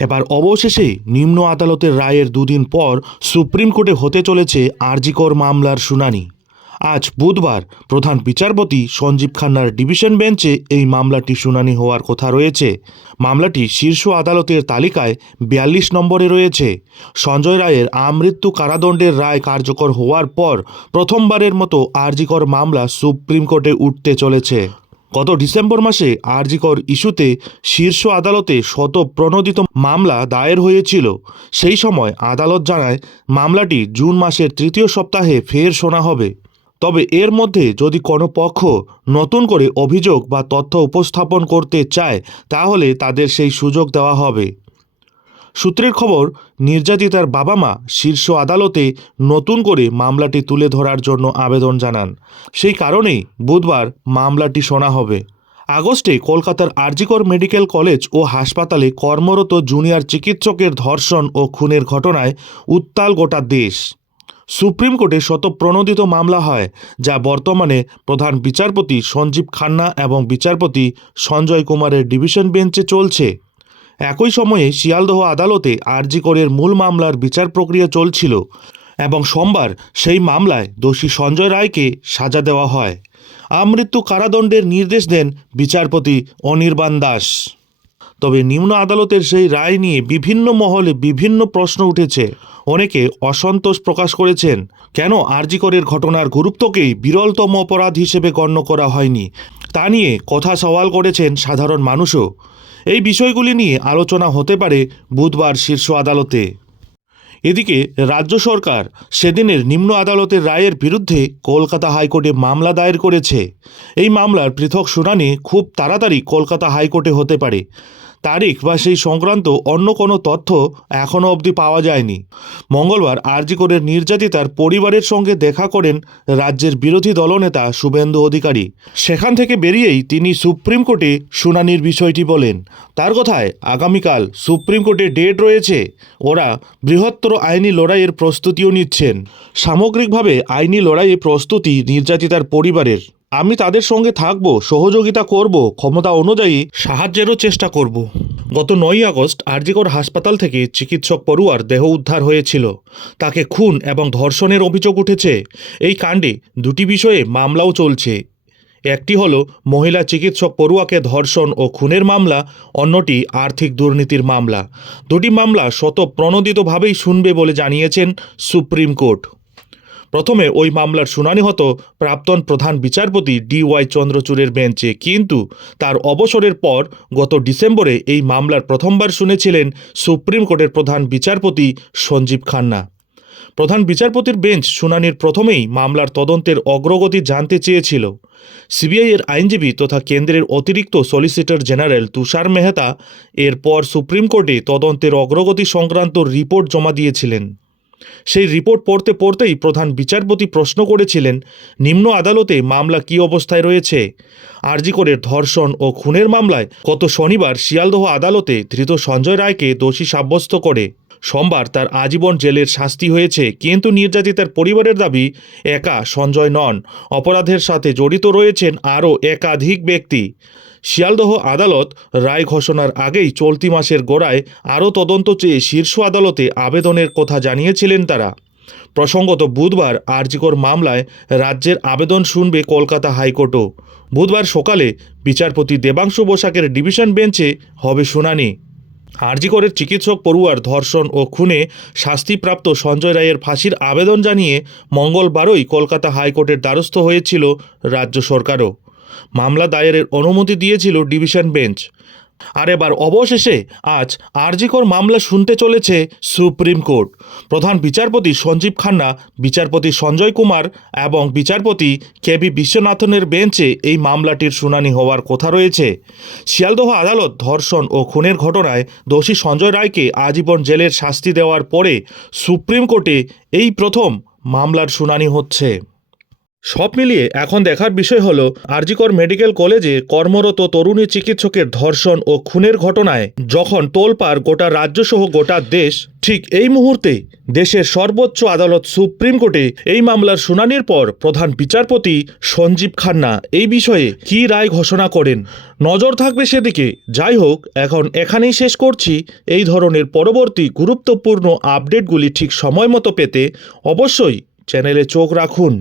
এবার অবশেষে নিম্ন আদালতের রায়ের দুদিন পর সুপ্রিম কোর্টে হতে চলেছে আরজিকর মামলার শুনানি। আজ বুধবার প্রধান বিচারপতি সঞ্জীব খান্নার ডিভিশন বেঞ্চে এই মামলাটি শুনানি হওয়ার কথা রয়েছে। মামলাটি শীর্ষ আদালতের তালিকায় বিয়াল্লিশ নম্বরে রয়েছে। সঞ্জয় রায়ের আমৃত্যু কারাদণ্ডের রায় কার্যকর হওয়ার পর প্রথমবারের মতো আরজিকর মামলা সুপ্রিম কোর্টে উঠতে চলেছে। গত ডিসেম্বর মাসে আরজিকর ইস্যুতে শীর্ষ আদালতে শত প্রণোদিত মামলা দায়ের হয়েছিল। সেই সময় আদালত জানায়, মামলাটি জুন মাসের তৃতীয় সপ্তাহে ফের শোনা হবে। তবে এর মধ্যে যদি কোনো পক্ষ নতুন করে অভিযোগ বা তথ্য উপস্থাপন করতে চায়, তাহলে তাদের সেই সুযোগ দেওয়া হবে। সূত্রের খবর নির্যাতিতার বাবা মা শীর্ষ আদালতে নতুন করে মামলাটি তুলে ধরার জন্য আবেদন জানান। সেই কারণেই বুধবার মামলাটি শোনা হবে। আগস্টে কলকাতার আরজিকর মেডিকেল কলেজ ও হাসপাতালে কর্মরত জুনিয়র চিকিৎসকের ধর্ষণ ও খুনের ঘটনায় উত্তাল গোটা দেশ। সুপ্রিম কোর্টে শত প্রণোদিত মামলা হয়, যা বর্তমানে প্রধান বিচারপতি সঞ্জীব খান্না এবং বিচারপতি সঞ্জয় কুমারের ডিভিশন বেঞ্চে চলছে। একই সময়ে শিয়ালদহ আদালতে আরজি করের মূল মামলার বিচার প্রক্রিয়া চলছিল এবং সোমবার সেই মামলায় দোষী সঞ্জয় রায়কে সাজা দেওয়া হয়। আমৃত্যু কারাদণ্ডের নির্দেশ দেন বিচারপতি অনির্বাণ দাস। তবে নিম্ন আদালতের সেই রায় নিয়ে বিভিন্ন মহলে বিভিন্ন প্রশ্ন উঠেছে। অনেকে অসন্তোষ প্রকাশ করেছেন, কেন আরজিকরের ঘটনার গুরুত্বকেই বিরলতম অপরাধ হিসেবে গণ্য করা হয়নি। তা নিয়ে কথা সওয়াল করেছেন সাধারণ মানুষও। এই বিষয়গুলি নিয়ে আলোচনা হতে পারে বুধবার শীর্ষ আদালতে। এদিকে রাজ্য সরকার সেদিনের নিম্ন আদালতের রায়ের বিরুদ্ধে কলকাতা হাইকোর্টে মামলা দায়ের করেছে। এই মামলার পৃথক শুনানি খুব তাড়াতাড়ি কলকাতা হাইকোর্টে হতে পারে। তারিখ বা সেই সংক্রান্ত অন্য কোনো তথ্য এখনও অবধি পাওয়া যায়নি। মঙ্গলবার আরজি করে নির্যাতিতার পরিবারের সঙ্গে দেখা করেন রাজ্যের বিরোধী দলনেতা শুভেন্দু অধিকারী। সেখান থেকে বেরিয়েই তিনি সুপ্রিম কোর্টে শুনানির বিষয়টি বলেন। তার কথায় আগামীকাল সুপ্রিম কোর্টে ডেট রয়েছে। ওরা বৃহত্তর আইনি লড়াইয়ের প্রস্তুতিও নিচ্ছেন। সামগ্রিকভাবে আইনি লড়াইয়ে প্রস্তুতি নির্যাতিতার পরিবারের। আমি তাদের সঙ্গে থাকব, সহযোগিতা করব, ক্ষমতা অনুযায়ী সাহায্যেরও চেষ্টা করব। গত নয় আগস্ট আরজিকর হাসপাতাল থেকে চিকিৎসক পড়ুয়ার দেহ উদ্ধার হয়েছিল। তাকে খুন এবং ধর্ষণের অভিযোগ উঠেছে। এই কাণ্ডে দুটি বিষয়ে মামলাও চলছে। একটি হলো, মহিলা চিকিৎসক পড়ুয়াকে ধর্ষণ ও খুনের মামলা, অন্যটি আর্থিক দুর্নীতির মামলা। দুটি মামলা শত প্রণোদিতভাবেই শুনবে বলে জানিয়েছেন সুপ্রিম কোর্ট। প্রথমে ওই মামলার শুনানি হতো প্রাক্তন প্রধান বিচারপতি ডি ওয়াই চন্দ্রচূড়ের বেঞ্চে, কিন্তু তার অবসরের পর গত ডিসেম্বরে এই মামলার প্রথমবার শুনেছিলেন সুপ্রিম কোর্টের প্রধান বিচারপতি সঞ্জীব খান্না। প্রধান বিচারপতির বেঞ্চ শুনানির প্রথমেই মামলার তদন্তের অগ্রগতি জানতে চেয়েছিল। সিবিআই এর আইনজীবী তথা কেন্দ্রের অতিরিক্ত সলিসিটর জেনারেল তুষার মেহতা এরপর সুপ্রিম কোর্টে তদন্তের অগ্রগতি সংক্রান্ত রিপোর্ট জমা দিয়েছিলেন। সেই রিপোর্ট পড়তে পড়তেই প্রধান বিচারপতি প্রশ্ন করেছিলেন, নিম্ন আদালতে মামলা কী অবস্থায় রয়েছে? আরজিকরের ধর্ষণ ও খুনের মামলায় গত শনিবার শিয়ালদহ আদালতে ধৃত সঞ্জয় রায়কে দোষী সাব্যস্ত করে। সোমবার তার আজীবন জেলের শাস্তি হয়েছে, কিন্তু নির্যাতিতার পরিবারের দাবি, একা সঞ্জয় নন, অপরাধের সাথে জড়িত রয়েছেন আরও একাধিক ব্যক্তি। শিয়ালদহ আদালত রায় ঘোষণার আগেই চলতি মাসের গোড়ায় আরও তদন্ত চেয়ে শীর্ষ আদালতে আবেদনের কথা জানিয়েছিলেন তারা। প্রসঙ্গত বুধবার আরজিকর মামলায় রাজ্যের আবেদন শুনবে কলকাতা হাইকোর্টও। বুধবার সকালে বিচারপতি দেবাংশু বসাকের ডিভিশন বেঞ্চে হবে শুনানি। আরজিকরের চিকিৎসক পড়ুয়ার ধর্ষণ ও খুনে শাস্তিপ্রাপ্ত সঞ্জয় রায়ের ফাঁসির আবেদন জানিয়ে মঙ্গলবারই কলকাতা হাইকোর্টের দ্বারস্থ হয়েছিল রাজ্য সরকারও। মামলা দায়েরের অনুমতি দিয়েছিল ডিভিশন বেঞ্চ। আর এবার অবশেষে আজ আরজিকর মামলা শুনতে চলেছে সুপ্রিম কোর্ট। প্রধান বিচারপতি সঞ্জীব খান্না, বিচারপতি সঞ্জয় কুমার এবং বিচারপতি কে বি বিশ্বনাথনের বেঞ্চে এই মামলাটির শুনানি হওয়ার কথা রয়েছে। শিয়ালদহ আদালত ধর্ষণ ও খুনের ঘটনায় দোষী সঞ্জয় রায়কে আজীবন জেলের শাস্তি দেওয়ার পরে সুপ্রিম কোর্টে এই প্রথম মামলার শুনানি হচ্ছে। সব মিলিয়ে এখন দেখার বিষয় হল, আরজিকর মেডিকেল কলেজে কর্মরত তরুণী চিকিৎসকের ধর্ষণ ও খুনের ঘটনায় যখন তোলপাড় গোটা রাজ্যসহ গোটা দেশ, ঠিক এই মুহূর্তে দেশের সর্বোচ্চ আদালত সুপ্রিম কোর্টে এই মামলার শুনানির পর প্রধান বিচারপতি সঞ্জীব খান্না এই বিষয়ে কী রায় ঘোষণা করেন? নজর থাকবে সেদিকে। যাই হোক, এখন এখানেই শেষ করছি। এই ধরনের পরবর্তী গুরুত্বপূর্ণ আপডেটগুলি ঠিক সময় মতো পেতে অবশ্যই চ্যানেলে চোখ রাখুন।